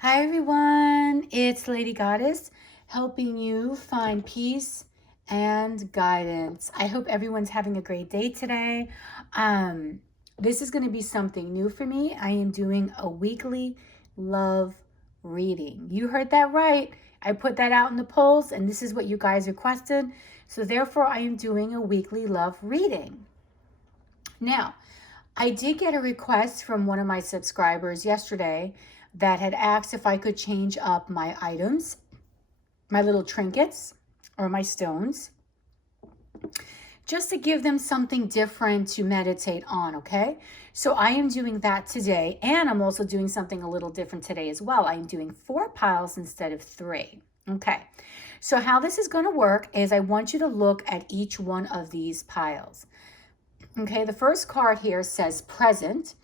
Hi everyone, it's Lady Goddess helping you find peace and guidance. I hope everyone's having a great day today. This is going to be something new for me. I am doing a weekly love reading. You heard that right. I put that out in the polls and this is what you guys requested. So therefore I am doing a weekly love reading. Now, I did get a request from one of my subscribers yesterday that had asked if I could change up my items, my little trinkets or my stones, just to give them something different to meditate on, okay? So I am doing that today, and I'm also doing something a little different today as well. I am doing 4 piles instead of 3. Okay, so how this is going to work is I want you to look at each one of these piles. Okay, the first card here says present.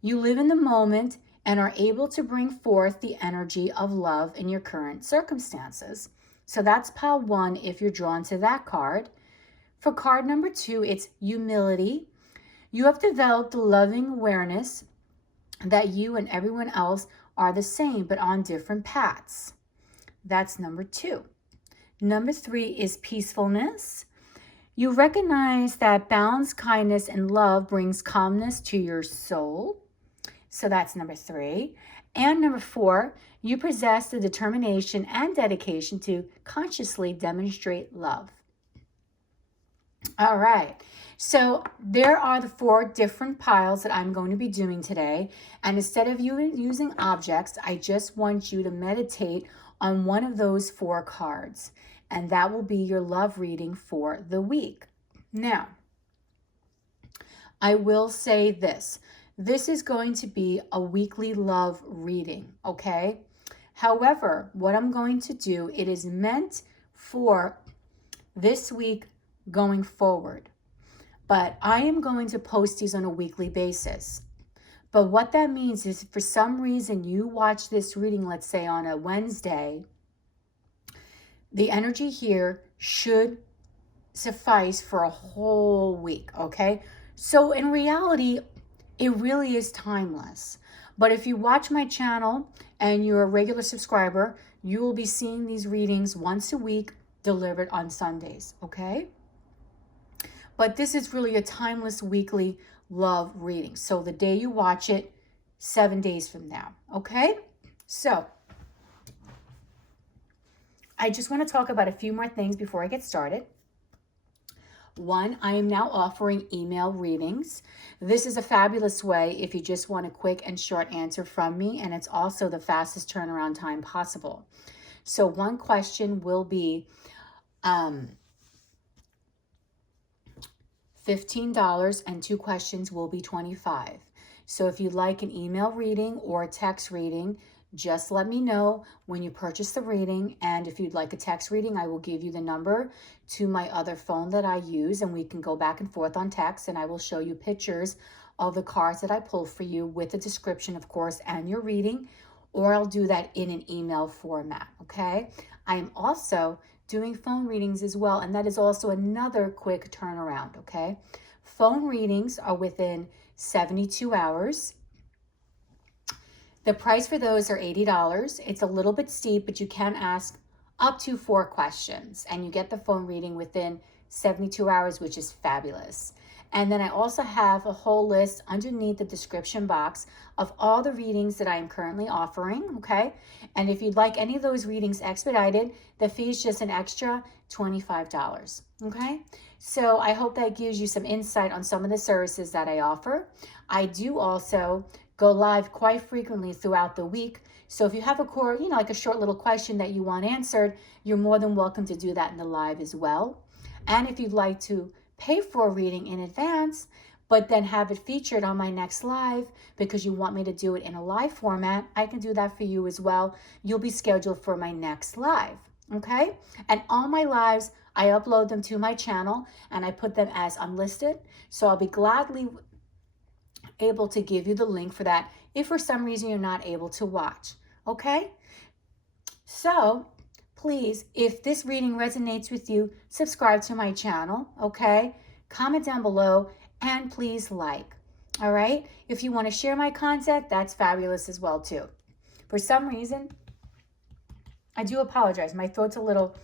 You live in the moment and are able to bring forth the energy of love in your current circumstances. So that's pile 1 if you're drawn to that card. For card number 2, it's humility. You have developed a loving awareness that you and everyone else are the same but on different paths. That's number 2. Number 3 is peacefulness. You recognize that balance, kindness, and love brings calmness to your soul. So that's number 3. And number 4, you possess the determination and dedication to consciously demonstrate love. All right. So there are the 4 different piles that I'm going to be doing today. And instead of you using objects, I just want you to meditate on one of those 4 cards. And that will be your love reading for the week. Now, I will say this. This is going to be a weekly love reading, okay? However, what I'm going to do, it is meant for this week going forward. But I am going to post these on a weekly basis. But what that means is if for some reason you watch this reading, let's say on a Wednesday, the energy here should suffice for a whole week, okay? So in reality, it really is timeless. But if you watch my channel and you're a regular subscriber, you will be seeing these readings once a week delivered on Sundays, okay? But this is really a timeless weekly love reading. So the day you watch it, 7 days from now, okay? So I just want to talk about a few more things before I get started. 1, I am now offering email readings. This is a fabulous way if you just want a quick and short answer from me, and it's also the fastest turnaround time possible. So 1 question will be $15 and 2 questions will be $25. So if you'd like an email reading or a text reading, just let me know when you purchase the reading. And if you'd like a text reading, I will give you the number to my other phone that I use and we can go back and forth on text, and I will show you pictures of the cards that I pull for you with the description, of course, and your reading, or I'll do that in an email format, okay? I am also doing phone readings as well, and that is also another quick turnaround, okay? Phone readings are within 72 hours. The price for those are $80. It's a little bit steep, but you can ask up to 4 questions and you get the phone reading within 72 hours, which is fabulous. And then I also have a whole list underneath the description box of all the readings that I am currently offering, okay? And if you'd like any of those readings expedited, the fee is just an extra $25, okay? So I hope that gives you some insight on some of the services that I offer. I do also go live quite frequently throughout the week. So if you have like a short little question that you want answered, you're more than welcome to do that in the live as well. And if you'd like to pay for a reading in advance, but then have it featured on my next live because you want me to do it in a live format, I can do that for you as well. You'll be scheduled for my next live, okay? And all my lives, I upload them to my channel and I put them as unlisted. So I'll be gladly able to give you the link for that if for some reason you're not able to watch, okay? So please, if this reading resonates with you, subscribe to my channel, okay? Comment down below and please like, all right? If you want to share my content, that's fabulous as well too. For some reason, I do apologize. My throat's a little...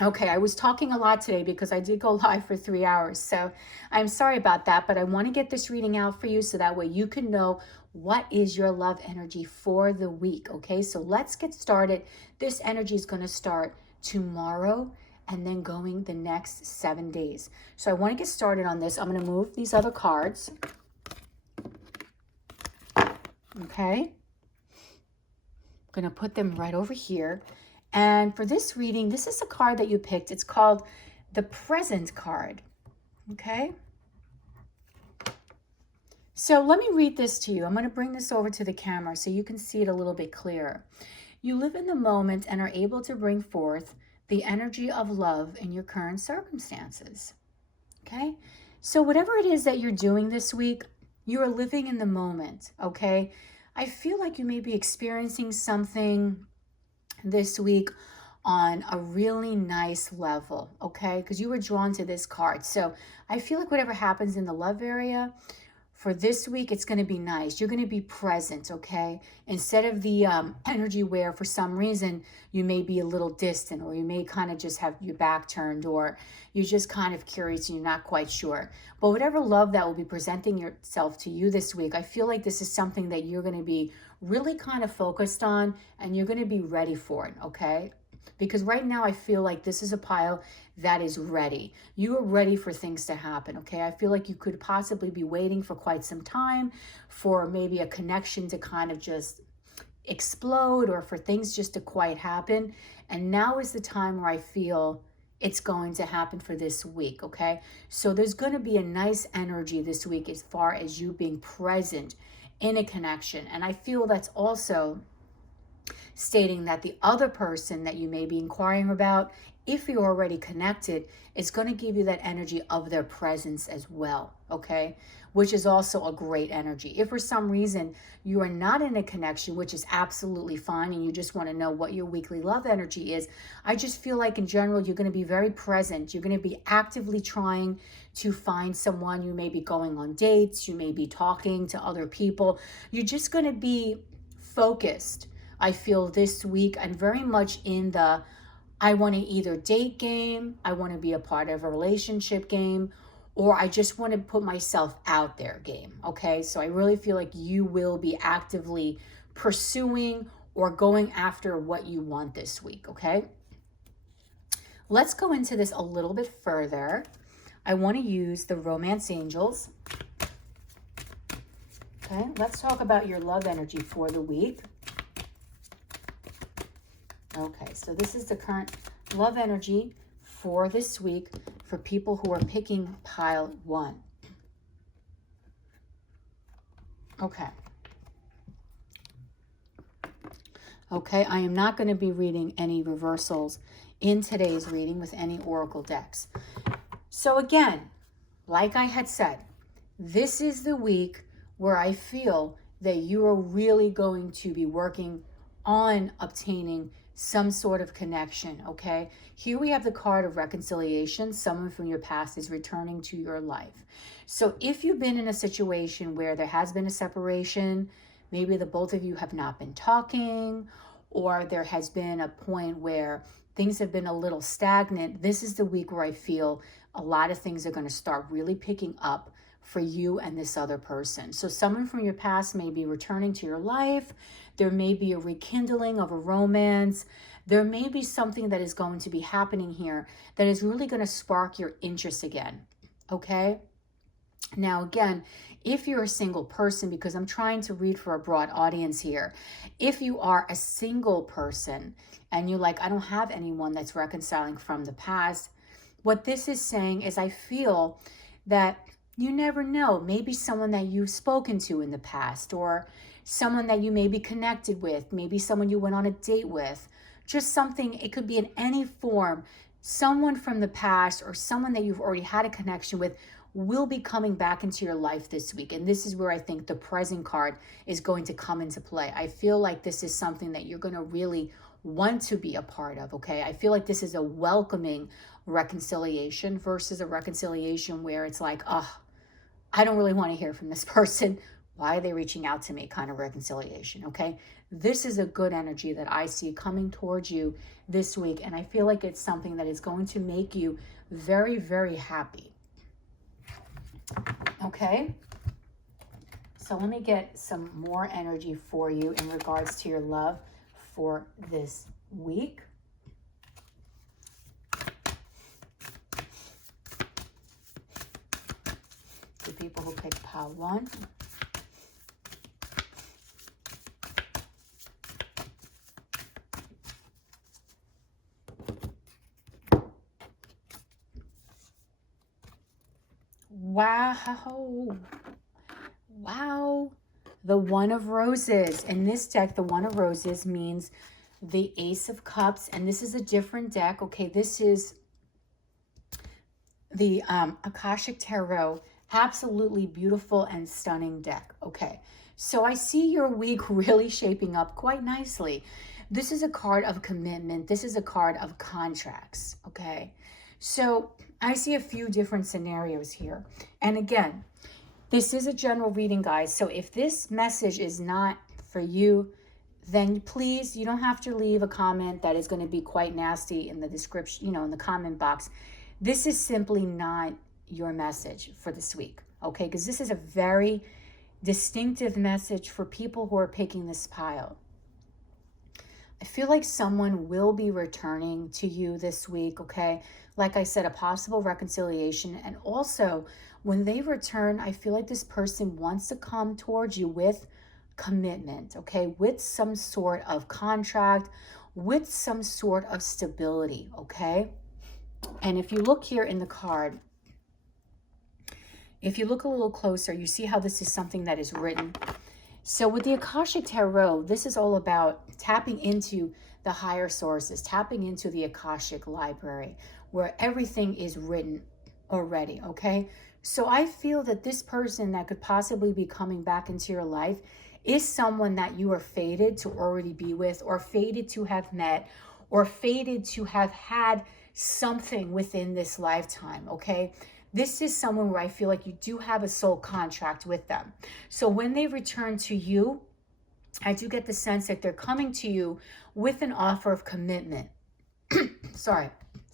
Okay, I was talking a lot today because I did go live for 3 hours. So I'm sorry about that, but I want to get this reading out for you so that way you can know what is your love energy for the week. Okay, so let's get started. This energy is going to start tomorrow and then going the next 7 days. So I want to get started on this. I'm going to move these other cards. Okay. I'm going to put them right over here. And for this reading, this is a card that you picked. It's called the Present card. Okay. So let me read this to you. I'm going to bring this over to the camera so you can see it a little bit clearer. You live in the moment and are able to bring forth the energy of love in your current circumstances. Okay. So whatever it is that you're doing this week, you are living in the moment. Okay. I feel like you may be experiencing something this week on a really nice level, okay? Because you were drawn to this card. So I feel like whatever happens in the love area for this week, it's going to be nice. You're going to be present, okay? Instead of the energy where for some reason you may be a little distant, or you may kind of just have your back turned, or you're just kind of curious and you're not quite sure. But whatever love that will be presenting yourself to you this week, I feel like this is something that you're going to be really kind of focused on and you're going to be ready for it, okay? Because right now I feel like this is a pile that is ready. You are ready for things to happen, okay? I feel like you could possibly be waiting for quite some time for maybe a connection to kind of just explode, or for things just to quite happen. And now is the time where I feel it's going to happen for this week, okay? So there's going to be a nice energy this week as far as you being present in a connection. And I feel that's also stating that the other person that you may be inquiring about, if you're already connected, is going to give you that energy of their presence as well, okay? Which is also a great energy. If for some reason you are not in a connection, which is absolutely fine, and you just want to know what your weekly love energy is, I just feel like in general, you're going to be very present. You're going to be actively trying to find someone. You may be going on dates. You may be talking to other people. You're just going to be focused, I feel, this week, and very much in the I want to either date game, I want to be a part of a relationship game, or I just want to put myself out there game, okay? So I really feel like you will be actively pursuing or going after what you want this week, okay? Let's go into this a little bit further. I want to use the Romance Angels. Okay, let's talk about your love energy for the week. Okay, so this is the current love energy for this week for people who are picking pile 1. Okay. Okay, I am not going to be reading any reversals in today's reading with any oracle decks. So again, like I had said, this is the week where I feel that you are really going to be working on obtaining some sort of connection, okay? Here we have the card of reconciliation. Someone from your past is returning to your life. So if you've been in a situation where there has been a separation, maybe the both of you have not been talking, or there has been a point where things have been a little stagnant, this is the week where I feel a lot of things are going to start really picking up for you and this other person. So someone from your past may be returning to your life. There may be a rekindling of a romance. There may be something that is going to be happening here that is really going to spark your interest again, okay? Now, again, if you're a single person, because I'm trying to read for a broad audience here, if you are a single person and you're like, I don't have anyone that's reconciling from the past, what this is saying is I feel that you never know, maybe someone that you've spoken to in the past, or someone that you may be connected with, maybe someone you went on a date with, just something, it could be in any form, someone from the past or someone that you've already had a connection with will be coming back into your life this week. And this is where I think the present card is going to come into play. I feel like this is something that you're going to really want to be a part of, okay? I feel like this is a welcoming reconciliation versus a reconciliation where it's like, oh, I don't really want to hear from this person. Why are they reaching out to me? Kind of reconciliation, okay? This is a good energy that I see coming towards you this week, and I feel like it's something that is going to make you very, very happy. Okay? So let me get some more energy for you in regards to your love for this week. The people who picked pile 1. Wow. Wow. The One of Roses. In this deck, the One of Roses means the Ace of Cups. And this is a different deck. Okay, this is the Akashic Tarot. Absolutely beautiful and stunning deck. Okay, so I see your week really shaping up quite nicely. This is a card of commitment. This is a card of contracts. Okay, so I see a few different scenarios here. And again, this is a general reading, guys. So if this message is not for you, then please, you don't have to leave a comment that is going to be quite nasty in the description, you know, in the comment box. This is simply not your message for this week, okay? Because this is a very distinctive message for people who are picking this pile. I feel like someone will be returning to you this week, okay? Like I said, a possible reconciliation. And also, when they return, I feel like this person wants to come towards you with commitment, okay? With some sort of contract, with some sort of stability, okay? And if you look here in the card, if you look a little closer, you see how this is something that is written. So with the Akashic Tarot, this is all about tapping into the higher sources, tapping into the Akashic library, where everything is written already, okay? So I feel that this person that could possibly be coming back into your life is someone that you are fated to already be with, or fated to have met, or fated to have had something within this lifetime, okay? This is someone where I feel like you do have a soul contract with them. So when they return to you, I do get the sense that they're coming to you with an offer of commitment. Sorry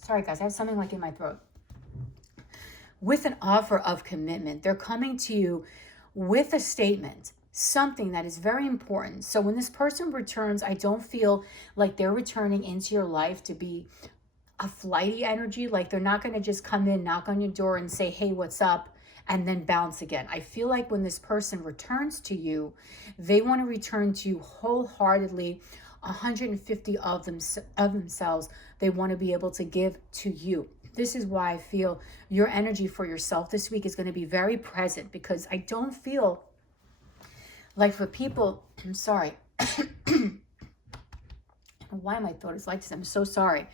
guys, I have something like in my throat. With an offer of commitment. They're coming to you with a statement, something that is very important. So when this person returns, I don't feel like they're returning into your life to be a flighty energy. Like they're not going to just come in, knock on your door and say, hey, what's up? And then bounce again. I feel like when this person returns to you, they want to return to you wholeheartedly, 150 of themselves. They want to be able to give to you. This is why I feel your energy for yourself this week is going to be very present, because I don't feel like for people, I'm sorry. Why my throat is like this? I'm so sorry.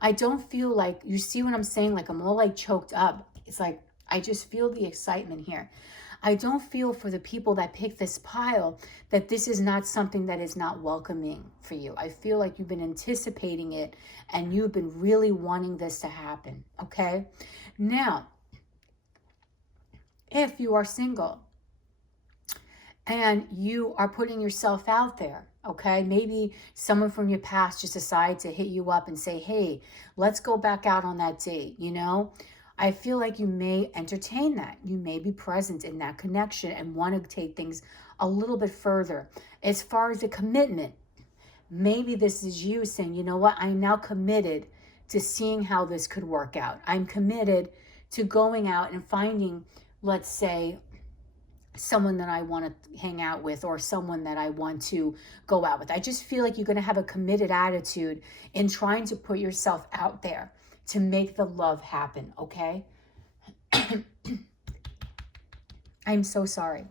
I don't feel like, you see what I'm saying? Like I'm all like choked up. It's like, I just feel the excitement here. I don't feel for the people that pick this pile that this is not something that is not welcoming for you. I feel like you've been anticipating it and you've been really wanting this to happen, okay? Now, if you are single and you are putting yourself out there, okay, maybe someone from your past just decided to hit you up and say, hey, let's go back out on that date, you know? I feel like you may entertain that. You may be present in that connection and want to take things a little bit further. As far as a commitment, maybe this is you saying, you know what, I'm now committed to seeing how this could work out. I'm committed to going out and finding, let's say, someone that I want to hang out with, or someone that I want to go out with. I just feel like you're going to have a committed attitude in trying to put yourself out there to make the love happen, okay? I'm so sorry,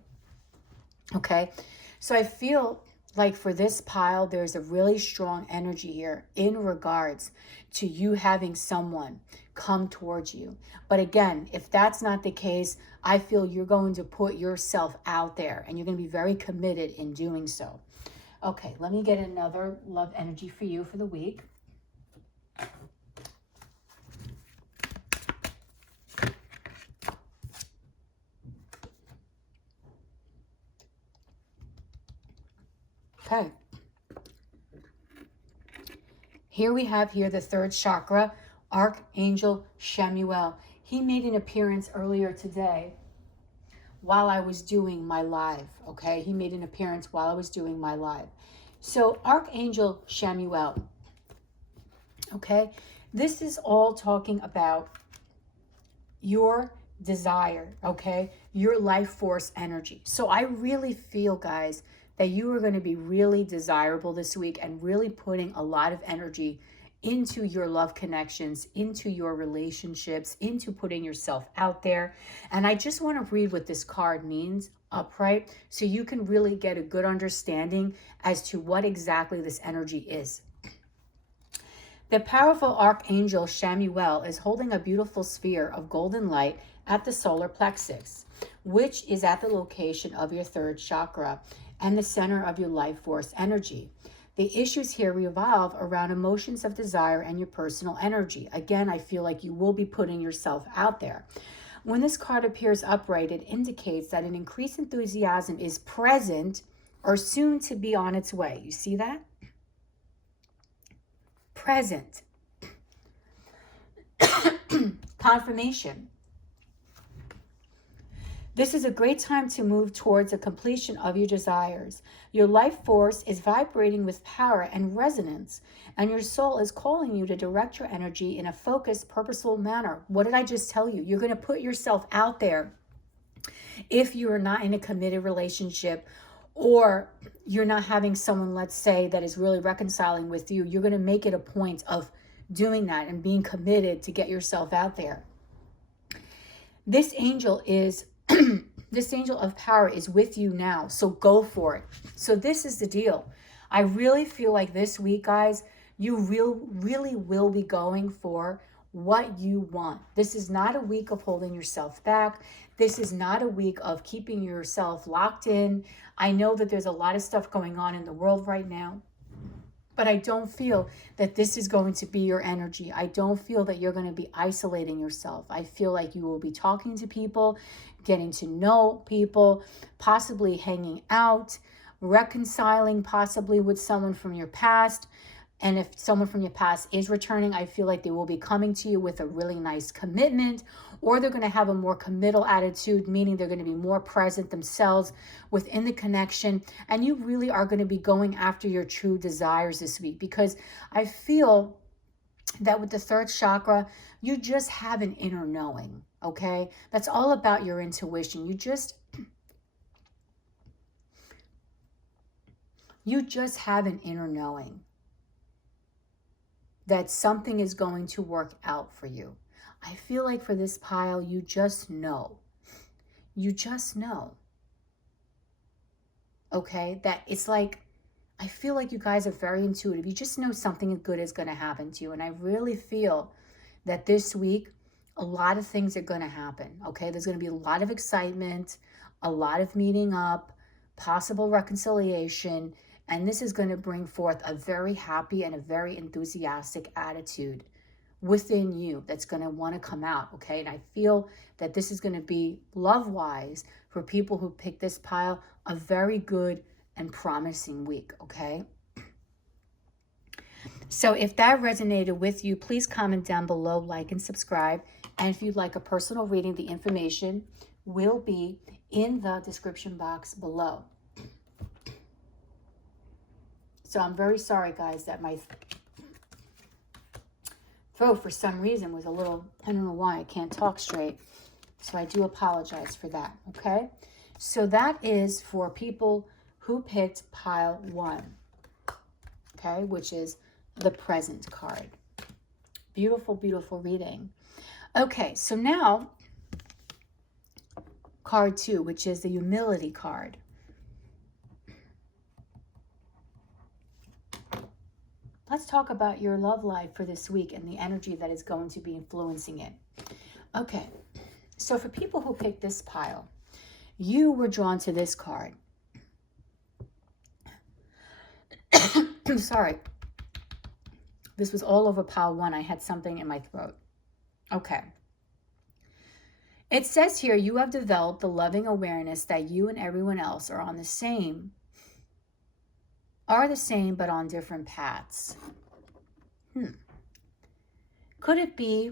okay? So I feel like for this pile, there's a really strong energy here in regards to you having someone come towards you. But again, if that's not the case, I feel you're going to put yourself out there and you're going to be very committed in doing so. Okay, let me get another love energy for you for the week. Okay. Here we have the third chakra, Archangel Chamuel. He made an appearance earlier today while I was doing my live, okay? He made an appearance while I was doing my live. So Archangel Chamuel, okay? This is all talking about your desire, okay? Your life force energy. So I really feel, guys, that you are going to be really desirable this week and really putting a lot of energy into your love connections, into your relationships, into putting yourself out there. And I just want to read what this card means upright so you can really get a good understanding as to what exactly this energy is. The powerful Archangel Chamuel is holding a beautiful sphere of golden light at the solar plexus, which is at the location of your third chakra and the center of your life force energy. The issues here revolve around emotions of desire and your personal energy. Again, I feel like you will be putting yourself out there. When this card appears upright, it indicates that an increased enthusiasm is present or soon to be on its way. You see that? Present. Confirmation. This is a great time to move towards the completion of your desires. Your life force is vibrating with power and resonance, and your soul is calling you to direct your energy in a focused, purposeful manner. What did I just tell you? You're going to put yourself out there. If you're not in a committed relationship, or you're not having someone, let's say, that is really reconciling with you, you're going to make it a point of doing that and being committed to get yourself out there. This angel is this angel of power is with you now, so go for it. So this is the deal. I really feel like this week, guys, you really will be going for what you want. This is not a week of holding yourself back. This is not a week of keeping yourself locked in. I know that there's a lot of stuff going on in the world right now, but I don't feel that this is going to be your energy. I don't feel that you're going to be isolating yourself. I feel like you will be talking to people, getting to know people, possibly hanging out, reconciling possibly with someone from your past. And if someone from your past is returning, I feel like they will be coming to you with a really nice commitment, or they're going to have a more committal attitude, meaning they're going to be more present themselves within the connection. And you really are going to be going after your true desires this week, because I feel that with the third chakra, you just have an inner knowing, okay? That's all about your intuition. You just have an inner knowing that something is going to work out for you. I feel like for this pile, you just know. You just know. Okay? That it's like, I feel like you guys are very intuitive. You just know something good is going to happen to you. And I really feel that this week, a lot of things are going to happen. Okay? There's going to be a lot of excitement, a lot of meeting up, possible reconciliation. And this is going to bring forth a very happy and a very enthusiastic attitude within you that's going to want to come out, okay? And I feel that this is going to be, love-wise, for people who pick this pile, a very good and promising week, okay? So if that resonated with you, please comment down below, like and subscribe. And if you'd like a personal reading, the information will be in the description box below. So I'm very sorry, guys, that my throat for some reason was a little, I don't know why, I can't talk straight. So I do apologize for that, okay? So that is for people who picked pile 1, okay, which is the present card. Beautiful, beautiful reading. Okay, so now card 2, which is the humility card. Let's talk about your love life for this week and the energy that is going to be influencing it. Okay, so for people who picked this pile, you were drawn to this card. I'm sorry. This was all over pile 1. I had something in my throat. Okay. It says here, you have developed the loving awareness that you and everyone else are on the same are the same but on different paths. Could it be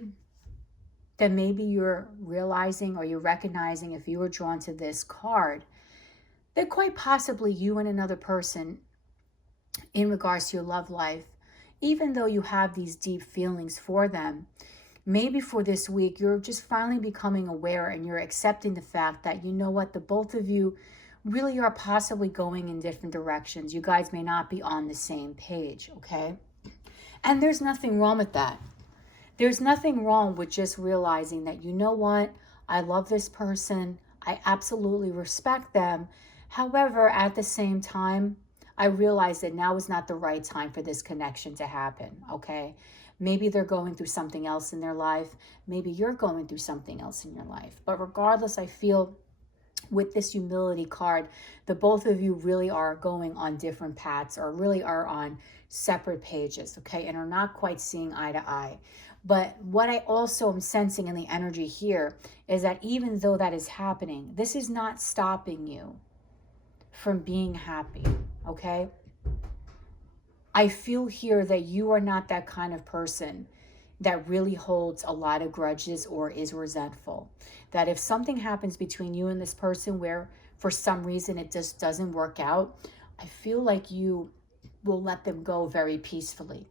that maybe you're realizing or you're recognizing, if you were drawn to this card, that quite possibly you and another person, in regards to your love life, even though you have these deep feelings for them, maybe for this week, you're just finally becoming aware and you're accepting the fact that, you know what, the both of you really are possibly going in different directions. You guys may not be on the same page, okay? And there's nothing wrong with that. There's nothing wrong with just realizing that, you know what, I love this person. I absolutely respect them. However, at the same time, I realize that now is not the right time for this connection to happen, okay? Maybe they're going through something else in their life. Maybe you're going through something else in your life. But regardless, I feel with this humility card, the both of you really are going on different paths, or really are on separate pages, okay, and are not quite seeing eye to eye. But what I also am sensing in the energy here is that even though that is happening, this is not stopping you from being happy, okay? I feel here that you are not that kind of person that really holds a lot of grudges or is resentful. That if something happens between you and this person where for some reason it just doesn't work out, I feel like you will let them go very peacefully.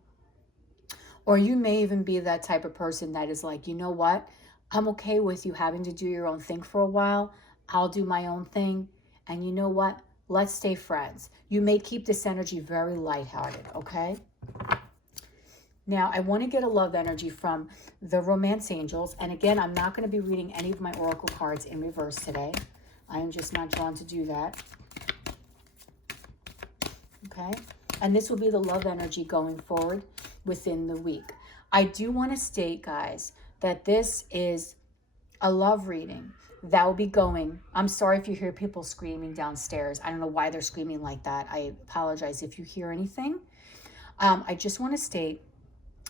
Or you may even be that type of person that is like, you know what? I'm okay with you having to do your own thing for a while. I'll do my own thing. And you know what? Let's stay friends. You may keep this energy very lighthearted, okay? Now, I want to get a love energy from the Romance Angels. And again, I'm not going to be reading any of my Oracle cards in reverse today. I am just not drawn to do that. Okay? And this will be the love energy going forward within the week. I do want to state, guys, that this is a love reading that will be going. I'm sorry if you hear people screaming downstairs. I don't know why they're screaming like that. I apologize if you hear anything. I just want to state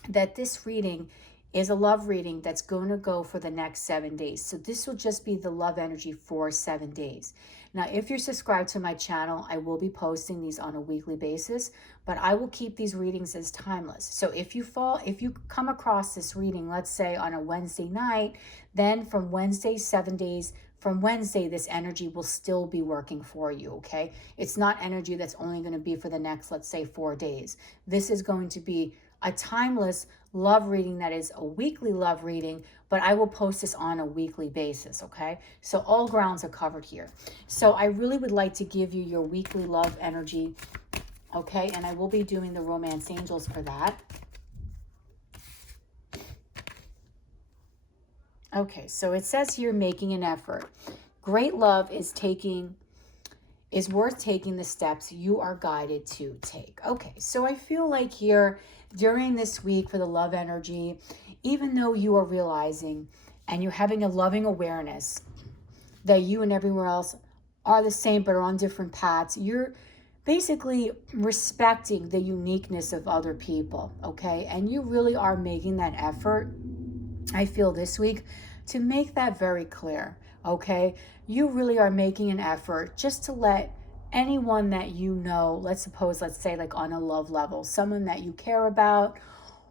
that this reading is a love reading that's going to go for the next 7 days. So this will just be the love energy for 7 days. Now, if you're subscribed to my channel, I will be posting these on a weekly basis, but I will keep these readings as timeless. So if you come across this reading, let's say on a Wednesday night, then from Wednesday, 7 days from Wednesday, this energy will still be working for you, okay? It's not energy that's only going to be for the next, let's say, 4 days. This is going to be a timeless love reading that is a weekly love reading, but I will post this on a weekly basis, okay? So all grounds are covered here. So I really would like to give you your weekly love energy, okay? And I will be doing the Romance Angels for that. Okay, so it says here, making an effort. Great love is worth taking the steps you are guided to take. Okay, so I feel like here during this week for the love energy, even though you are realizing and you're having a loving awareness that you and everyone else are the same but are on different paths, you're basically respecting the uniqueness of other people, okay? And you really are making that effort, I feel this week, to make that very clear, okay? You really are making an effort just to let anyone that you know, let's say like on a love level, someone that you care about,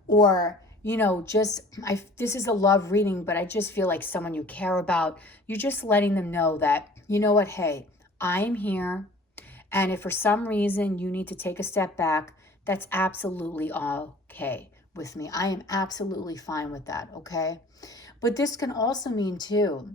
or, you know, this is a love reading, but I just feel like someone you care about, you're just letting them know that, you know what, hey, I am here. And if for some reason you need to take a step back, that's absolutely okay with me. I am absolutely fine with that, okay? But this can also mean too,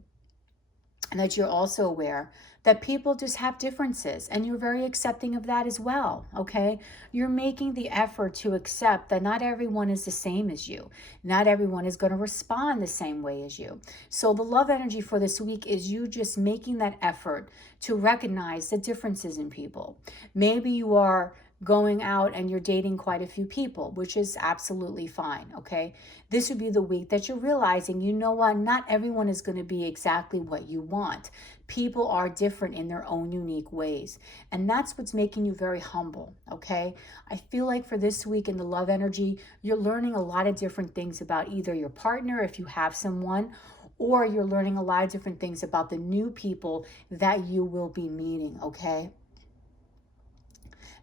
that you're also aware that people just have differences, and you're very accepting of that as well, okay? You're making the effort to accept that not everyone is the same as you. Not everyone is going to respond the same way as you. So the love energy for this week is you just making that effort to recognize the differences in people. Maybe you are going out and you're dating quite a few people, which is absolutely fine, okay? This would be the week that you're realizing, you know what, not everyone is going to be exactly what you want. People are different in their own unique ways. And that's what's making you very humble, okay? I feel like for this week in the love energy, you're learning a lot of different things about either your partner, if you have someone, or you're learning a lot of different things about the new people that you will be meeting, okay?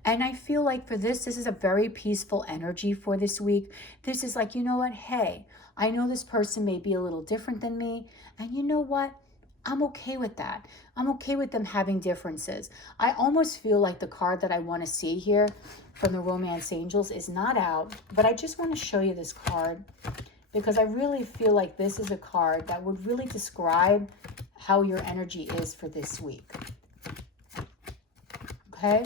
And I feel like for this is a very peaceful energy for this week. This is like, you know what? Hey, I know this person may be a little different than me. And you know what? I'm okay with that. I'm okay with them having differences. I almost feel like the card that I want to see here from the Romance Angels is not out, but I just want to show you this card because I really feel like this is a card that would really describe how your energy is for this week. Okay?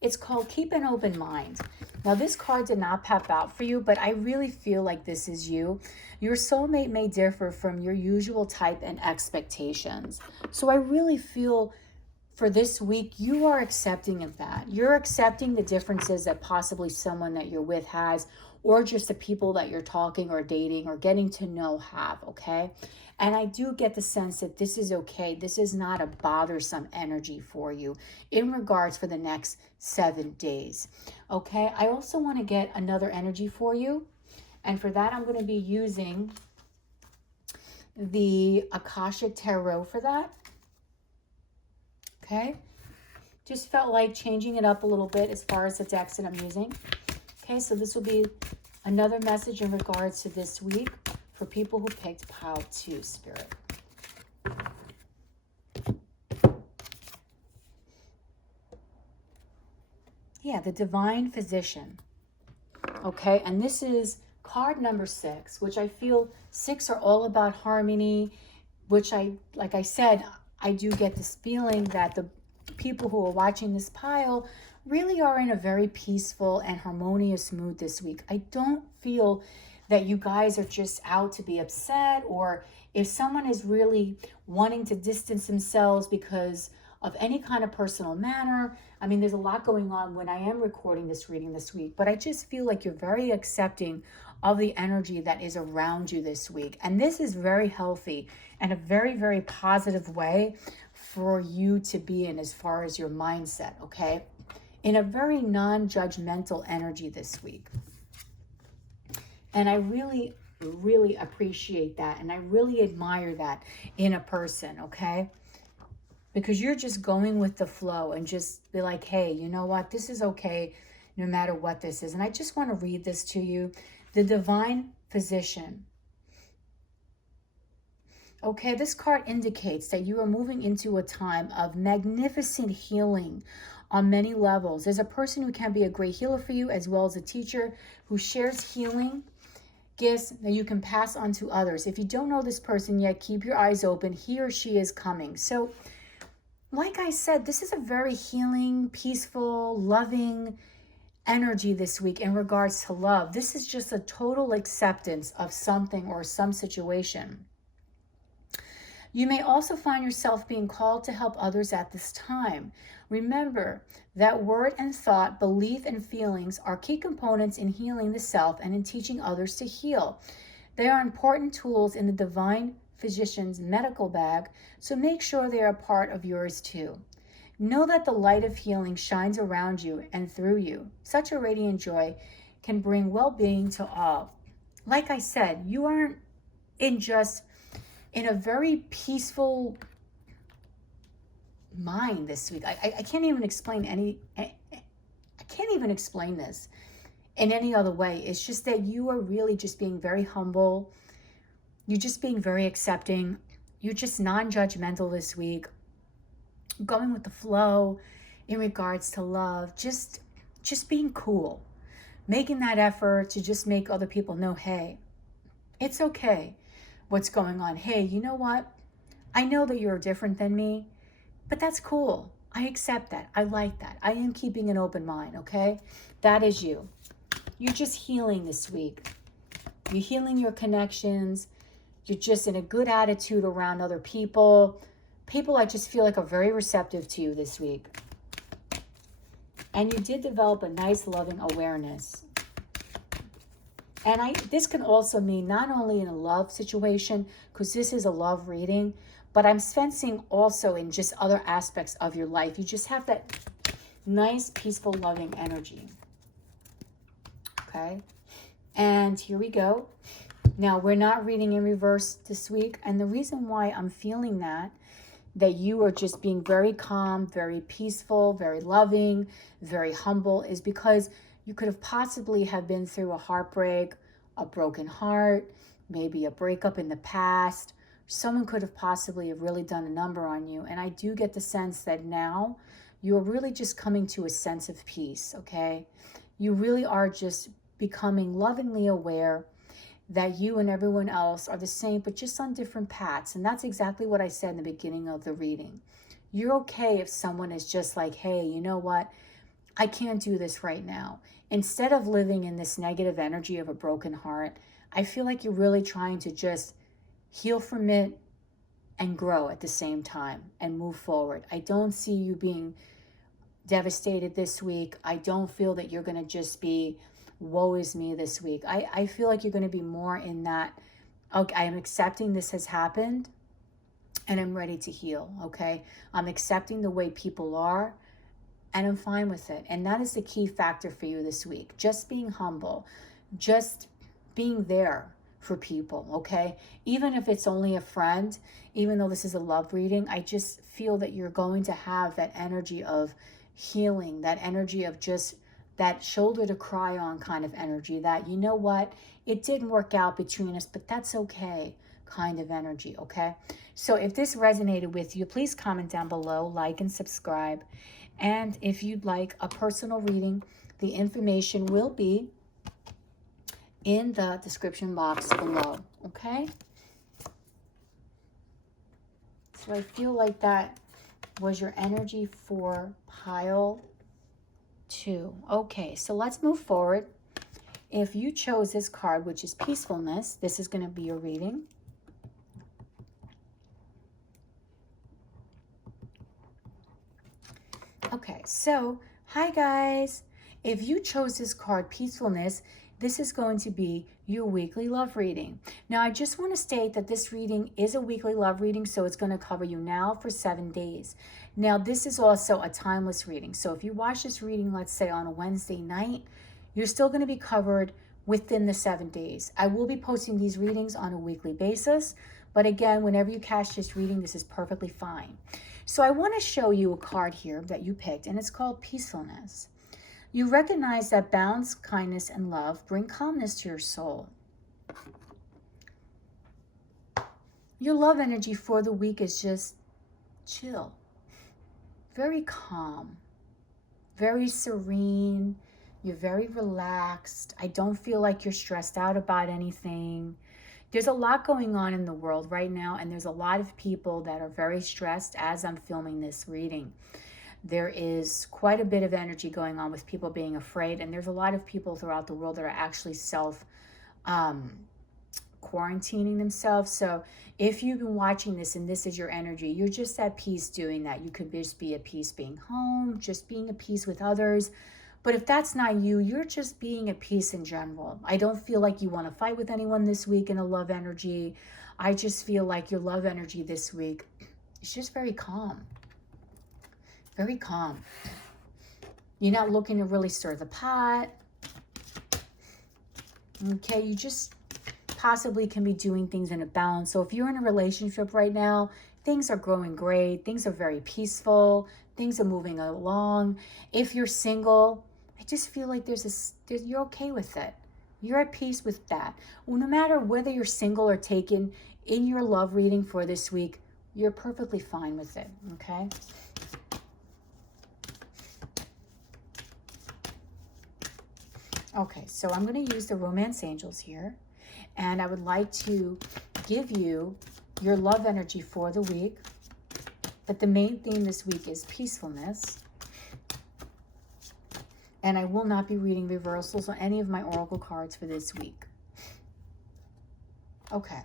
It's called Keep an Open Mind. Now, this card did not pop out for you, but I really feel like this is you. Your soulmate may differ from your usual type and expectations. So I really feel for this week, you are accepting of that. You're accepting the differences that possibly someone that you're with has, or just the people that you're talking or dating or getting to know have, okay? And I do get the sense that this is okay. This is not a bothersome energy for you in regards for the next 7 days, okay? I also want to get another energy for you. And for that, I'm going to be using the Akashic Tarot for that. Okay, just felt like changing it up a little bit as far as the decks that I'm using. Okay, so this will be another message in regards to this week for people who picked Pile 2, Spirit. Yeah, the Divine Physician. Okay, and this is card number 6, which I feel 6 are all about harmony, which like I said, I do get this feeling that the people who are watching this pile really are in a very peaceful and harmonious mood this week. I don't feel that you guys are just out to be upset, or if someone is really wanting to distance themselves because of any kind of personal manner. I mean, there's a lot going on when I am recording this reading this week, but I just feel like you're very accepting of the energy that is around you this week. And this is very healthy and a very, very positive way for you to be in as far as your mindset, okay? In a very non-judgmental energy this week. And I really, really appreciate that. And I really admire that in a person, okay? Because you're just going with the flow and just be like, hey, you know what? This is okay no matter what this is. And I just want to read this to you. The Divine Physician. Okay, this card indicates that you are moving into a time of magnificent healing on many levels. There's a person who can be a great healer for you, as well as a teacher who shares healing gifts that you can pass on to others. If you don't know this person yet, keep your eyes open. He or she is coming. So, like I said, this is a very healing, peaceful, loving energy this week in regards to love. This is just a total acceptance of something or some situation. You may also find yourself being called to help others at this time. Remember that word and thought, belief and feelings are key components in healing the self and in teaching others to heal. They are important tools in the Divine Physician's medical bag, so make sure they are a part of yours too. Know that the light of healing shines around you and through you. Such a radiant joy can bring well-being to all. Like I said, you aren't in a very peaceful mind this week. I can't even explain I can't even explain this in any other way. It's just that you are really just being very humble. You're just being very accepting. You're just non-judgmental this week. Going with the flow in regards to love. Just being cool. Making that effort to just make other people know, hey, it's okay what's going on. Hey, you know what? I know that you're different than me, but that's cool. I accept that. I like that. I am keeping an open mind, okay? That is you. You're just healing this week. You're healing your connections. You're just in a good attitude around other people. People I just feel like are very receptive to you this week. And you did develop a nice loving awareness. And this can also mean not only in a love situation, because this is a love reading, but I'm sensing also in just other aspects of your life. You just have that nice, peaceful, loving energy. Okay? And here we go. Now, we're not reading in reverse this week. And the reason why I'm feeling that, that you are just being very calm, very peaceful, very loving, very humble, is because you could have possibly have been through a heartbreak, a broken heart, maybe a breakup in the past. Someone could have possibly have really done a number on you. And I do get the sense that now you're really just coming to a sense of peace, okay? You really are just becoming lovingly aware that you and everyone else are the same, but just on different paths. And that's exactly what I said in the beginning of the reading. You're okay if someone is just like, hey, you know what? I can't do this right now. Instead of living in this negative energy of a broken heart, I feel like you're really trying to just heal from it and grow at the same time and move forward. I don't see you being devastated this week. I don't feel that you're going to just be woe is me this week. I feel like you're going to be more in that, okay, I am accepting this has happened and I'm ready to heal, okay? I'm accepting the way people are and I'm fine with it. And that is the key factor for you this week. Just being humble, just being there for people, okay? Even if it's only a friend, even though this is a love reading, I just feel that you're going to have that energy of healing, that energy of just that shoulder to cry on kind of energy, that, you know what, it didn't work out between us, but that's okay kind of energy, okay? So if this resonated with you, please comment down below, like and subscribe. And if you'd like a personal reading, the information will be in the description box below, okay? So I feel like that was your energy for pile 2. Okay, so let's move forward. If you chose this card, which is peacefulness, this is going to be your reading. Okay, so hi guys. If you chose this card, peacefulness, this is going to be your weekly love reading. Now, I just want to state that this reading is a weekly love reading, so it's going to cover you now for 7 days. Now, this is also a timeless reading. So if you watch this reading, let's say on a Wednesday night, you're still going to be covered within the 7 days. I will be posting these readings on a weekly basis, but again, whenever you catch this reading, this is perfectly fine. So I want to show you a card here that you picked, and it's called Peacefulness. You recognize that balance, kindness, and love bring calmness to your soul. Your love energy for the week is just chill, very calm, very serene. You're very relaxed. I don't feel like you're stressed out about anything. There's a lot going on in the world right now, and there's a lot of people that are very stressed as I'm filming this reading. There is quite a bit of energy going on with people being afraid, and there's a lot of people throughout the world that are actually quarantining themselves. So if you've been watching this and this is your energy, you're just at peace doing that. You could just be at peace being home, just being at peace with others. But if that's not you, you're just being at peace in general. I don't feel like you want to fight with anyone this week in a love energy. I just feel like your love energy this week is just very calm. Very calm. You're not looking to really stir the pot. Okay, you just possibly can be doing things in a balance. So if you're in a relationship right now, things are growing great. Things are very peaceful. Things are moving along. If you're single, I just feel like you're okay with it. You're at peace with that. Well, no matter whether you're single or taken, in your love reading for this week, you're perfectly fine with it, okay? Okay, so I'm going to use the Romance Angels here, and I would like to give you your love energy for the week. But the main theme this week is peacefulness. And I will not be reading reversals on any of my oracle cards for this week. Okay.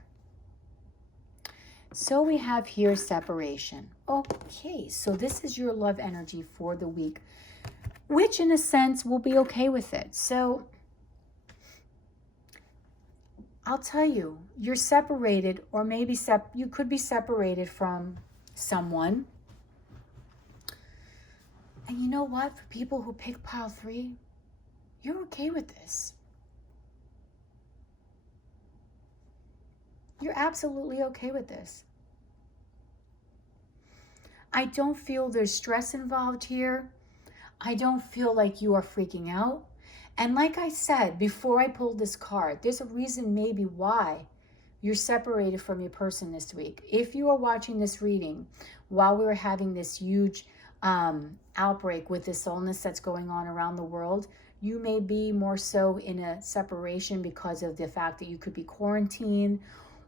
So we have here separation. Okay, so this is your love energy for the week, which in a sense will be okay with it. So I'll tell you, you're separated, or maybe you could be separated from someone. And you know what? For people who pick pile 3, you're okay with this. You're absolutely okay with this. I don't feel there's stress involved here. I don't feel like you are freaking out. And like I said before I pulled this card, there's a reason maybe why you're separated from your person this week. If you are watching this reading while we were having this huge outbreak with this illness that's going on around the world, you may be more so in a separation because of the fact that you could be quarantined,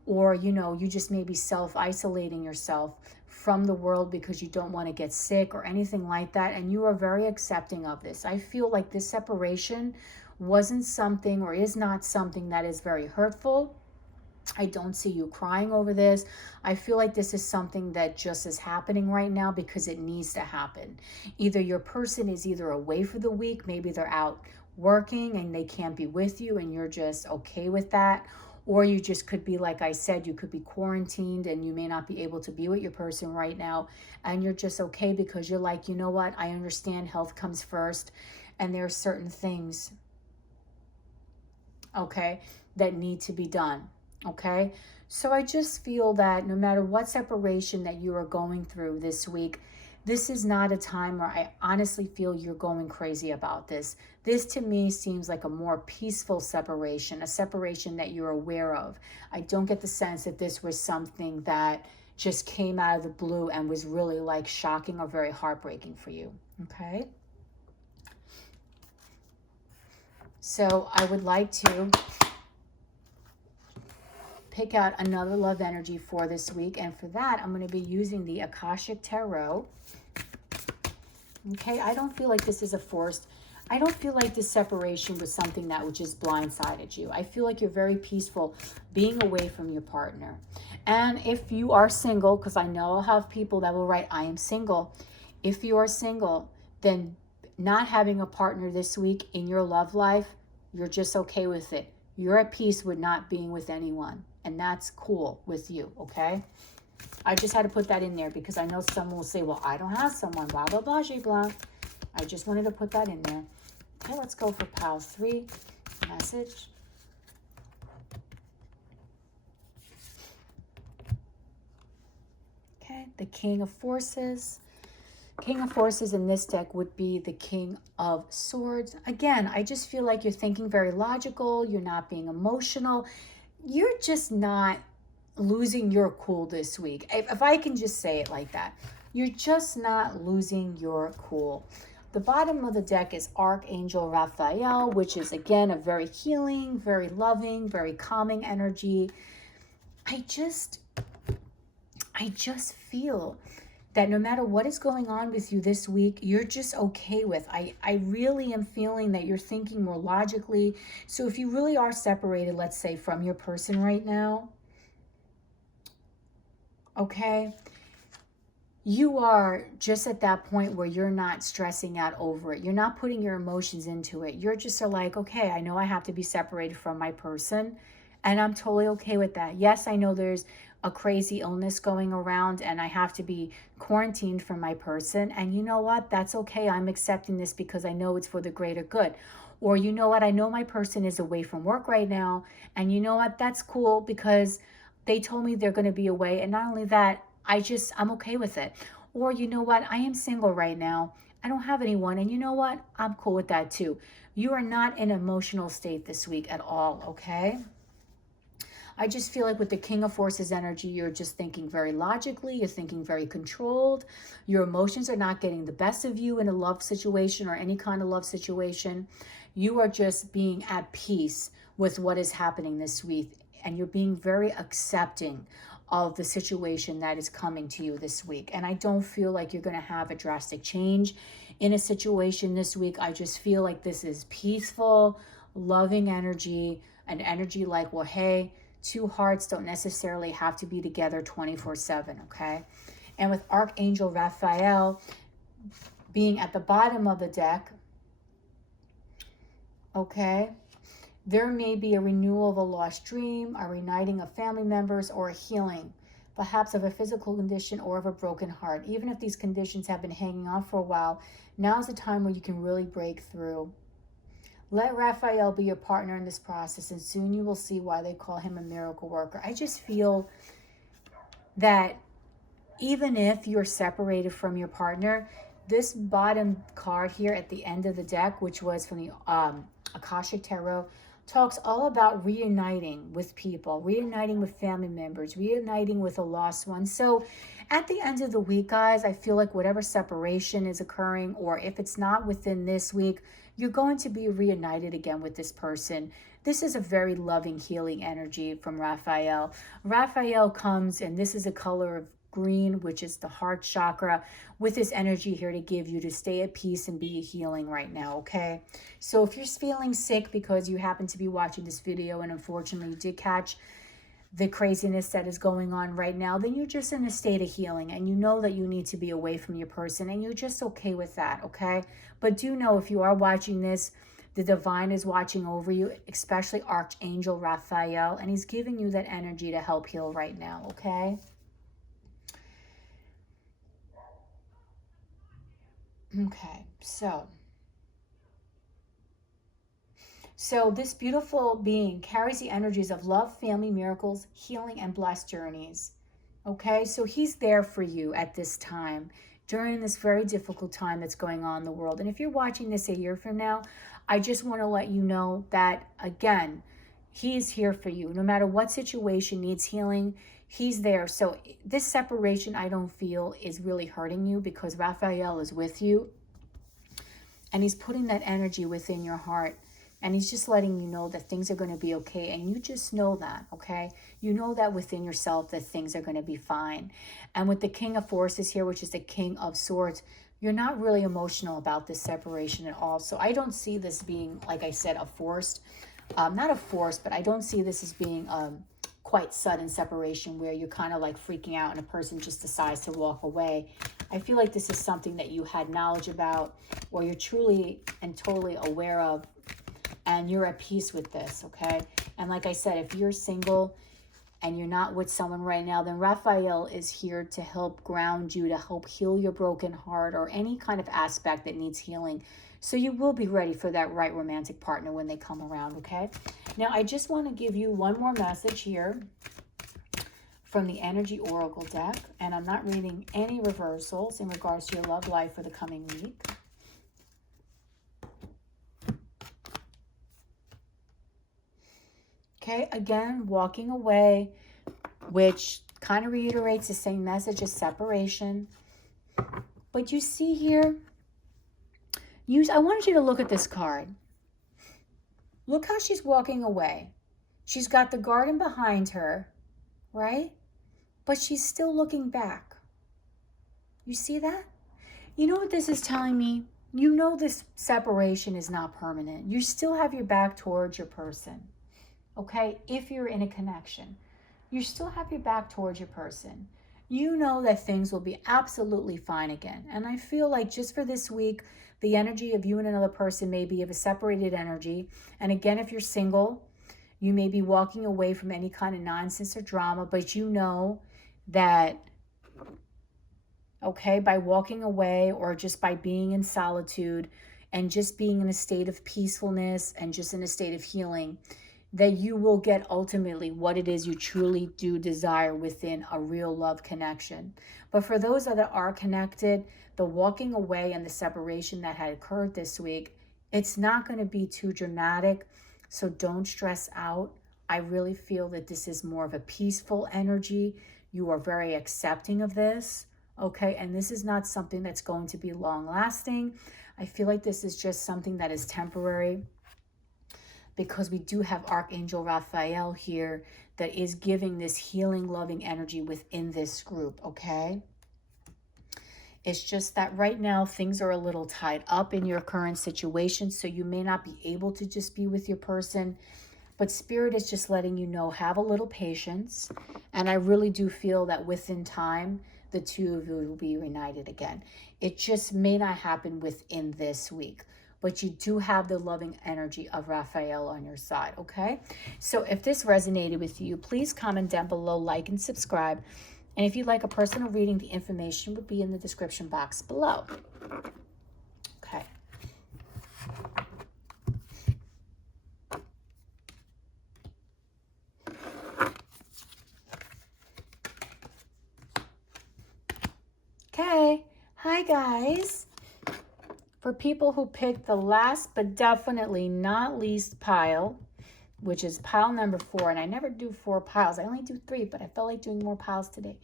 or you just may be self-isolating yourself from the world because you don't want to get sick or anything like that, and you are very accepting of this. I feel like this separation wasn't something, or is not something, that is very hurtful. I don't see you crying over this. I feel like this is something that just is happening right now because it needs to happen. Either your person is either away for the week, maybe they're out working and they can't be with you and you're just okay with that. Or you just could be, like I said, you could be quarantined and you may not be able to be with your person right now. And you're just okay because you're like, you know what? I understand health comes first. And there are certain things, okay, that need to be done. Okay, so I just feel that no matter what separation that you are going through this week, this is not a time where I honestly feel you're going crazy about this. This to me seems like a more peaceful separation, a separation that you're aware of. I don't get the sense that this was something that just came out of the blue and was really like shocking or very heartbreaking for you. Okay, so I would like to pick out another love energy for this week, and for that I'm going to be using the Akashic Tarot. Okay, I don't feel like this is a forced, I don't feel like this separation was something that would just blindsided you. I feel like you're very peaceful being away from your partner. And if you are single, because I know I'll have people that will write, I am single. If you are single, then not having a partner this week in your love life, you're just okay with it. You're at peace with not being with anyone. And that's cool with you, okay? I just had to put that in there because I know someone will say, well, I don't have someone, blah, blah, blah, blah, blah. I just wanted to put that in there. Okay, let's go for pile 3. Message. Okay, the King of Forces. King of Forces in this deck would be the King of Swords. Again, I just feel like you're thinking very logical. You're not being emotional. You're just not losing your cool this week. If I can just say it like that. You're just not losing your cool. The bottom of the deck is Archangel Raphael, which is, again, a very healing, very loving, very calming energy. I just feel that no matter what is going on with you this week, you're just okay with. I really am feeling that you're thinking more logically. So if you really are separated, let's say, from your person right now, okay, you are just at that point where you're not stressing out over it. You're not putting your emotions into it. You're just like, okay, I know I have to be separated from my person, and I'm totally okay with that. Yes, I know there's a crazy illness going around and I have to be quarantined from my person. And you know what? That's okay. I'm accepting this because I know it's for the greater good. Or you know what? I know my person is away from work right now. And you know what? That's cool because they told me they're going to be away. And not only that, I'm okay with it. Or you know what? I am single right now. I don't have anyone. And you know what? I'm cool with that too. You are not in an emotional state this week at all, okay? I just feel like with the King of Forces energy, you're just thinking very logically. You're thinking very controlled. Your emotions are not getting the best of you in a love situation or any kind of love situation. You are just being at peace with what is happening this week. And you're being very accepting of the situation that is coming to you this week. And I don't feel like you're going to have a drastic change in a situation this week. I just feel like this is peaceful, loving energy, an energy like, well, hey, two hearts don't necessarily have to be together 24/7, okay? And with Archangel Raphael being at the bottom of the deck, okay, there may be a renewal of a lost dream, a reuniting of family members, or a healing, perhaps of a physical condition or of a broken heart. Even if these conditions have been hanging on for a while, now's the time where you can really break through. Let Raphael be your partner in this process, and soon you will see why they call him a miracle worker. I just feel that even if you're separated from your partner, this bottom card here at the end of the deck, which was from the Akashic Tarot, talks all about reuniting with people, reuniting with family members, reuniting with a lost one. So at the end of the week, guys, I feel like whatever separation is occurring, or if it's not within this week, you're going to be reunited again with this person. This is a very loving, healing energy from Raphael. Raphael comes, and this is a color of green, which is the heart chakra, with this energy here to give you to stay at peace and be healing right now, okay? So if you're feeling sick because you happen to be watching this video and unfortunately you did catch the craziness that is going on right now, then you're just in a state of healing and you know that you need to be away from your person and you're just okay with that, okay? But do know, if you are watching this, the divine is watching over you, especially Archangel Raphael, and he's giving you that energy to help heal right now, okay? Okay, so this beautiful being carries the energies of love, family, miracles, healing, and blessed journeys. Okay, so he's there for you at this time, during this very difficult time that's going on in the world. And if you're watching this a year from now, I just want to let you know that, again, he is here for you. No matter what situation needs healing, he's there. So this separation, I don't feel, is really hurting you, because Raphael is with you. And he's putting that energy within your heart. And he's just letting you know that things are going to be okay. And you just know that, okay? You know that within yourself that things are going to be fine. And with the King of Forces here, which is the King of Swords, you're not really emotional about this separation at all. So I don't see this being, like I said, a forced, not a forced, but I don't see this as being quite sudden separation where you're kind of like freaking out and a person just decides to walk away. I feel like this is something that you had knowledge about, or you're truly and totally aware of, and you're at peace with this, okay? And like I said, if you're single and you're not with someone right now, then Raphael is here to help ground you, to help heal your broken heart or any kind of aspect that needs healing. So you will be ready for that right romantic partner when they come around, okay? Now, I just want to give you one more message here from the Energy Oracle deck, and I'm not reading any reversals in regards to your love life for the coming week. Okay, again, walking away, which kind of reiterates the same message as separation. But you see here, I wanted you to look at this card. Look how she's walking away. She's got the garden behind her, right? But she's still looking back. You see that? You know what this is telling me? You know this separation is not permanent. You still have your back towards your person. Okay, if you're in a connection, you still have your back towards your person. You know that things will be absolutely fine again. And I feel like just for this week, the energy of you and another person may be of a separated energy. And again, if you're single, you may be walking away from any kind of nonsense or drama, but you know that, okay, by walking away or just by being in solitude and just being in a state of peacefulness and just in a state of healing, that you will get ultimately what it is you truly do desire within a real love connection. But for those that are connected, the walking away and the separation that had occurred this week, it's not going to be too dramatic, so don't stress out. I really feel that this is more of a peaceful energy. You are very accepting of this, okay? And this is not something that's going to be long lasting. I feel like this is just something that is temporary, because we do have Archangel Raphael here that is giving this healing, loving energy within this group, okay? It's just that right now things are a little tied up in your current situation, so you may not be able to just be with your person, but Spirit is just letting you know, have a little patience, and I really do feel that within time, the two of you will be reunited again. It just may not happen within this week, but you do have the loving energy of Raphael on your side, okay? So if this resonated with you, please comment down below, like, and subscribe. And if you'd like a personal reading, the information would be in the description box below. Okay. guys. For people who picked the last but definitely not least pile, which is pile number 4, and I never do 4 piles. I only do 3, but I felt like doing more piles today.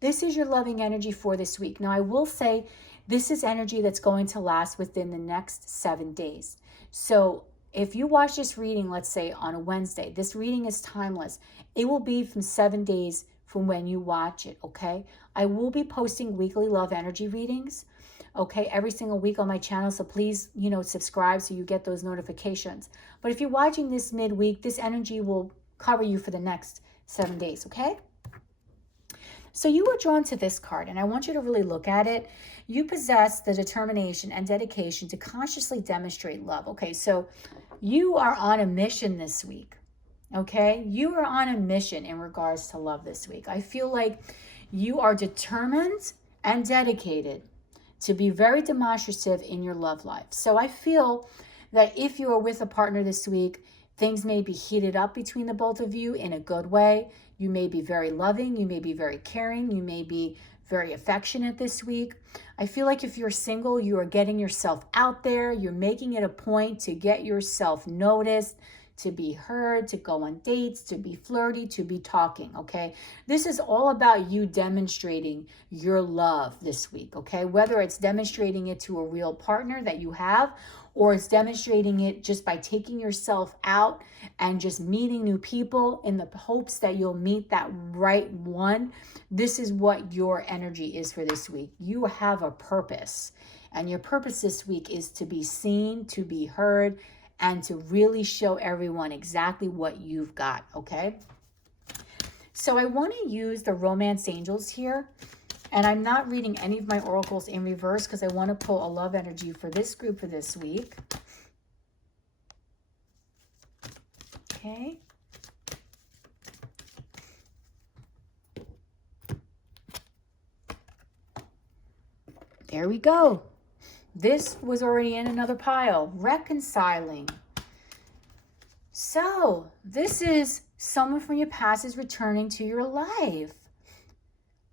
This is your loving energy for this week. Now, I will say this is energy that's going to last within the next 7 days. So if you watch this reading, let's say on a Wednesday, this reading is timeless. It will be from 7 days from when you watch it, okay? I will be posting weekly love energy readings, okay, every single week on my channel. So please, subscribe so you get those notifications. But if you're watching this midweek, this energy will cover you for the next 7 days, okay? So you were drawn to this card, and I want you to really look at it. You possess the determination and dedication to consciously demonstrate love. Okay, so you are on a mission this week, okay? You are on a mission in regards to love this week. I feel like you are determined and dedicated to be very demonstrative in your love life. So I feel that if you are with a partner this week, things may be heated up between the both of you in a good way. You may be very loving. You may be very caring. You may be very affectionate this week. I feel like if you're single, you are getting yourself out there. You're making it a point to get yourself noticed, to be heard, to go on dates, to be flirty, to be talking, okay? This is all about you demonstrating your love this week, okay? Whether it's demonstrating it to a real partner that you have, or it's demonstrating it just by taking yourself out and just meeting new people in the hopes that you'll meet that right one. This is what your energy is for this week. You have a purpose, and your purpose this week is to be seen, to be heard, and to really show everyone exactly what you've got, okay? So I want to use the romance angels here, and I'm not reading any of my oracles in reverse because I want to pull a love energy for this group for this week. Okay. There we go. This was already in another pile. Reconciling. So this is someone from your past is returning to your life.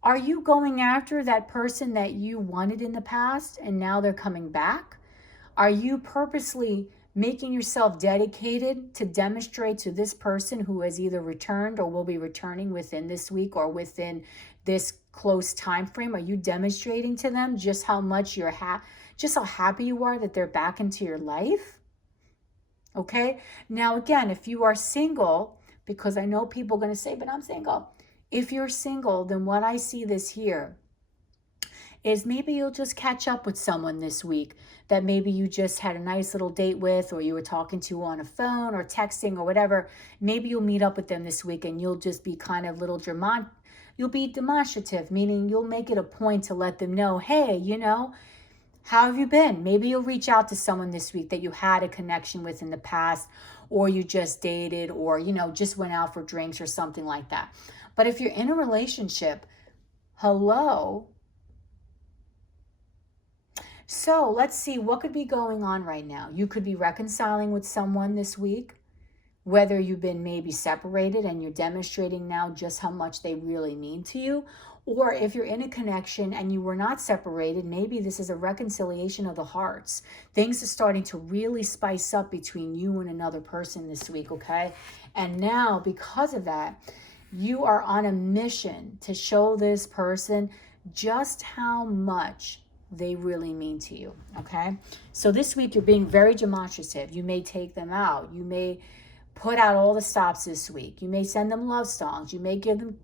Are you going after that person that you wanted in the past and now they're coming back? Are you purposely making yourself dedicated to demonstrate to this person who has either returned or will be returning within this week or within this close time frame? Are you demonstrating to them just how much just how happy you are that they're back into your life? Okay. Now, again, if you are single, because I know people are going to say, but I'm single. If you're single, then what I see this here is maybe you'll just catch up with someone this week that maybe you just had a nice little date with, or you were talking to on a phone or texting or whatever. Maybe you'll meet up with them this week and you'll just be kind of you'll be demonstrative, meaning you'll make it a point to let them know, hey, how have you been? Maybe you'll reach out to someone this week that you had a connection with in the past, or you just dated, or, just went out for drinks or something like that. But if you're in a relationship, hello. So let's see what could be going on right now. You could be reconciling with someone this week, whether you've been maybe separated and you're demonstrating now just how much they really mean to you. Or if you're in a connection and you were not separated, maybe this is a reconciliation of the hearts. Things are starting to really spice up between you and another person this week, okay? And now, because of that, you are on a mission to show this person just how much they really mean to you, okay? So this week, you're being very demonstrative. You may take them out. You may put out all the stops this week. You may send them love songs. You may give them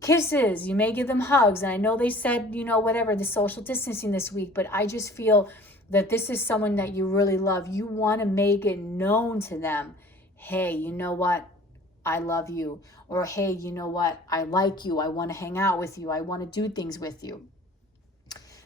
kisses. You may give them hugs. And I know they said, whatever, the social distancing this week, but I just feel that this is someone that you really love. You want to make it known to them, hey, you know what? I love you. Or, hey, you know what? I like you. I want to hang out with you. I want to do things with you.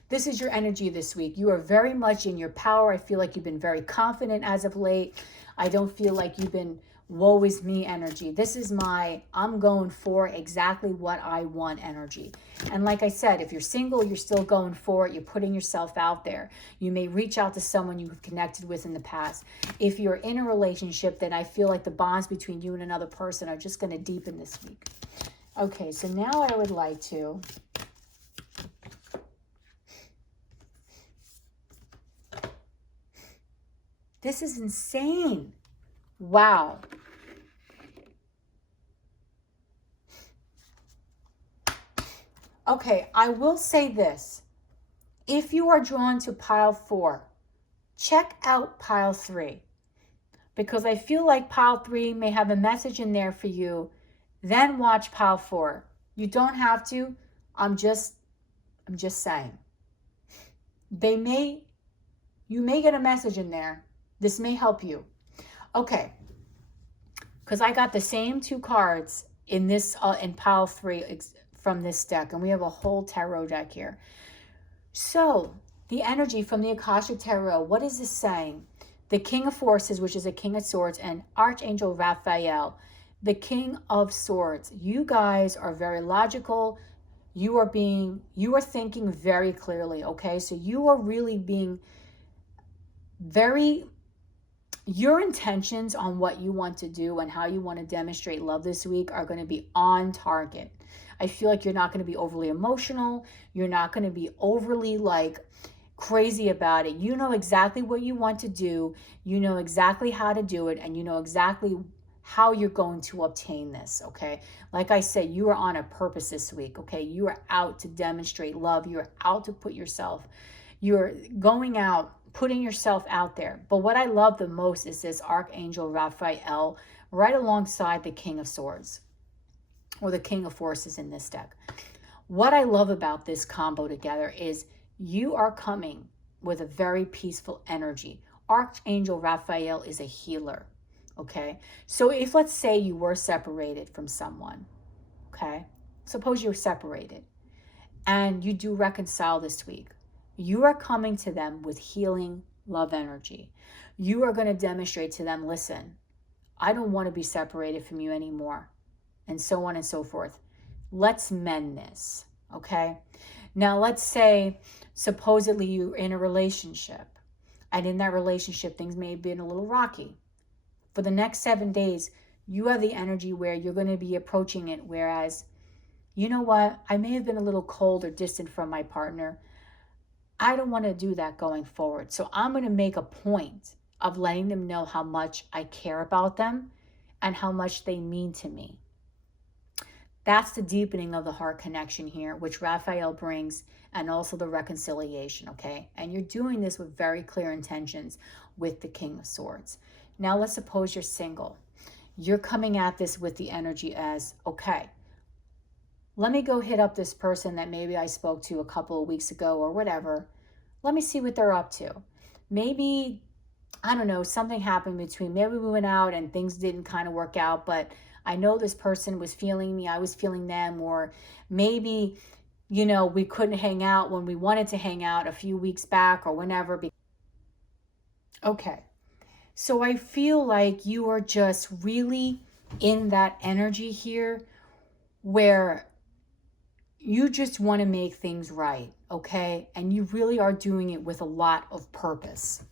This is your energy this week. You are very much in your power. I feel like you've been very confident as of late. I don't feel like you've been woe is me energy. This is my I'm going for exactly what I want energy. And like I said, if you're single, you're still going for it. You're putting yourself out there. You may reach out to someone you've connected with in the past. If you're in a relationship, then I feel like the bonds between you and another person are just going to deepen this week. Okay, so now I would like to This is insane. Wow. Okay, I will say this. If you are drawn to pile 4, check out pile 3, because I feel like pile 3 may have a message in there for you. Then watch pile 4. You don't have to. I'm just saying. You may get a message in there. This may help you. Okay. Because I got the same 2 cards in this in pile 3 from this deck, and we have a whole tarot deck here. So the energy from the Akashic Tarot, what is this saying? The King of Forces, which is a King of Swords, and Archangel Raphael, the King of Swords. You guys are very logical. You are thinking very clearly, okay? So you are really being your intentions on what you want to do and how you want to demonstrate love this week are going to be on target. I feel like you're not going to be overly emotional. You're not going to be overly crazy about it. You know exactly what you want to do. You know exactly how to do it, and you know exactly how you're going to obtain this, okay? Like I said, you are on a purpose this week, okay? You are out to demonstrate love. You're out to you're going out, putting yourself out there. But what I love the most is this Archangel Raphael right alongside the King of Swords, or the King of Forces in this deck. What I love about this combo together is you are coming with a very peaceful energy. Archangel Raphael is a healer, okay? So if, let's say, you were separated from someone, okay? Suppose you're separated and you do reconcile this week. You are coming to them with healing love energy. You are going to demonstrate to them, listen, I don't want to be separated from you anymore, and so on and so forth. Let's mend this, okay? Now, let's say, supposedly you're in a relationship, and in that relationship, things may have been a little rocky. For the next 7 days, you have the energy where you're going to be approaching it, whereas, you know what, I may have been a little cold or distant from my partner. I don't want to do that going forward. So I'm going to make a point of letting them know how much I care about them and how much they mean to me. That's the deepening of the heart connection here, which Raphael brings, and also the reconciliation, okay? And you're doing this with very clear intentions with the King of Swords. Now let's suppose you're single. You're coming at this with the energy as, okay, let me go hit up this person that maybe I spoke to a couple of weeks ago or whatever. Let me see what they're up to. Maybe, I don't know, something happened between, maybe we went out and things didn't kind of work out, but I know this person was feeling me, I was feeling them, or maybe, you know, we couldn't hang out when we wanted to hang out a few weeks back or whenever. Okay, so I feel like you are just really in that energy here where you just want to make things right, okay? And you really are doing it with a lot of purpose.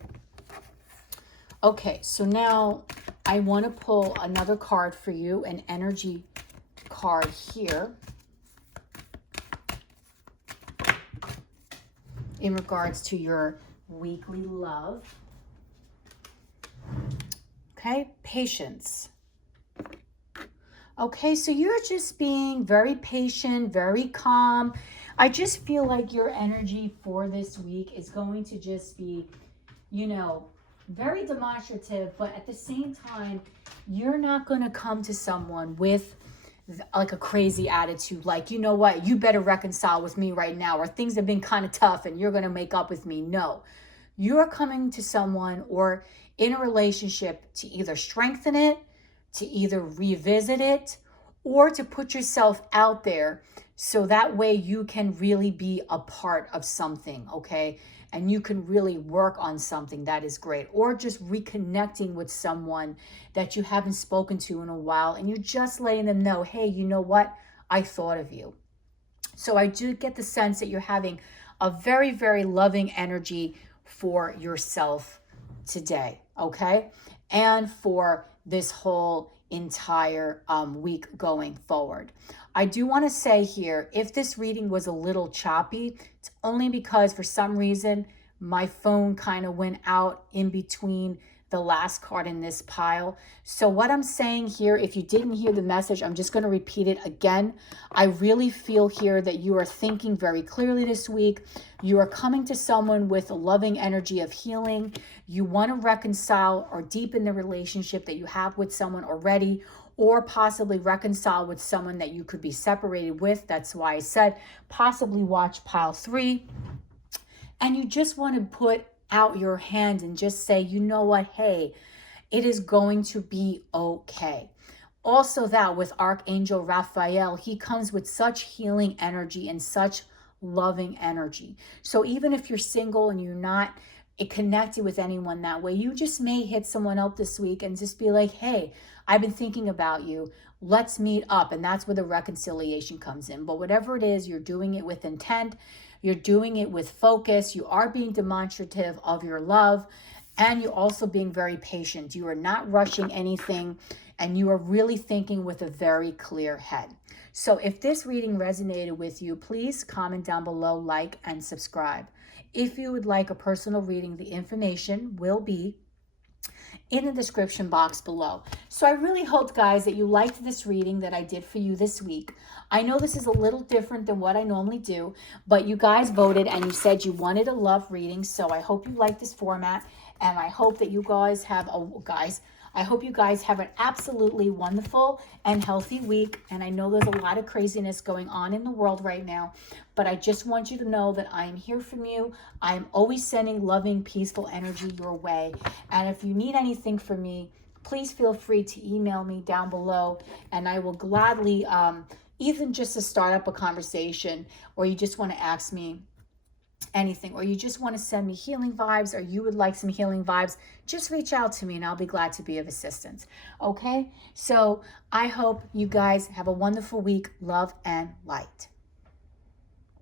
Okay, so now I want to pull another card for you, an energy card here, in regards to your weekly love. Okay, patience. Okay, so you're just being very patient, very calm. I just feel like your energy for this week is going to just be, you know, very demonstrative, but at the same time, you're not going to come to someone with like a crazy attitude, like, you know what, you better reconcile with me right now, or things have been kind of tough and you're going to make up with me. No, you're coming to someone or in a relationship to either strengthen it, to either revisit it, or to put yourself out there so that way you can really be a part of something, okay? And you can really work on something that is great, or just reconnecting with someone that you haven't spoken to in a while, and you're just letting them know, hey, you know what? I thought of you. So I do get the sense that you're having a very, very loving energy for yourself today, okay? And for this whole entire week going forward. I do want to say here, if this reading was a little choppy, it's only because for some reason My phone kind of went out in between the last card in this pile. So what I'm saying here, if you didn't hear the message, I'm just going to repeat it again. I really feel here that you are thinking very clearly this week. You are coming to someone with a loving energy of healing. You want to reconcile or deepen the relationship that you have with someone already, or possibly reconcile with someone that you could be separated with. That's why I said possibly watch pile 3. And you just want to put out your hand and just say, you know what, hey, it is going to be okay. Also, that with Archangel Raphael, he comes with such healing energy and such loving energy. So even if you're single and you're not connected with anyone that way, you just may hit someone up this week and just be like, hey, I've been thinking about you. Let's meet up. And that's where the reconciliation comes in. But whatever it is, you're doing it with intent. You're doing it with focus. You are being demonstrative of your love. And you're also being very patient. You are not rushing anything. And you are really thinking with a very clear head. So if this reading resonated with you, please comment down below, like, and subscribe. If you would like a personal reading, the information will be in the description box below. So I really hope, guys, that you liked this reading that I did for you this week. I know this is a little different than what I normally do, but you guys voted and you said you wanted a love reading. So I hope you like this format, and I hope that you guys have I hope you guys have an absolutely wonderful and healthy week. And I know there's a lot of craziness going on in the world right now, but I just want you to know that I am here from you. I am always sending loving, peaceful energy your way. And if you need anything from me, please feel free to email me down below, and I will gladly, even just to start up a conversation, or you just want to ask me anything, or you just want to send me healing vibes, or you would like some healing vibes, just reach out to me and I'll be glad to be of assistance. Okay, so I hope you guys have a wonderful week. Love and light.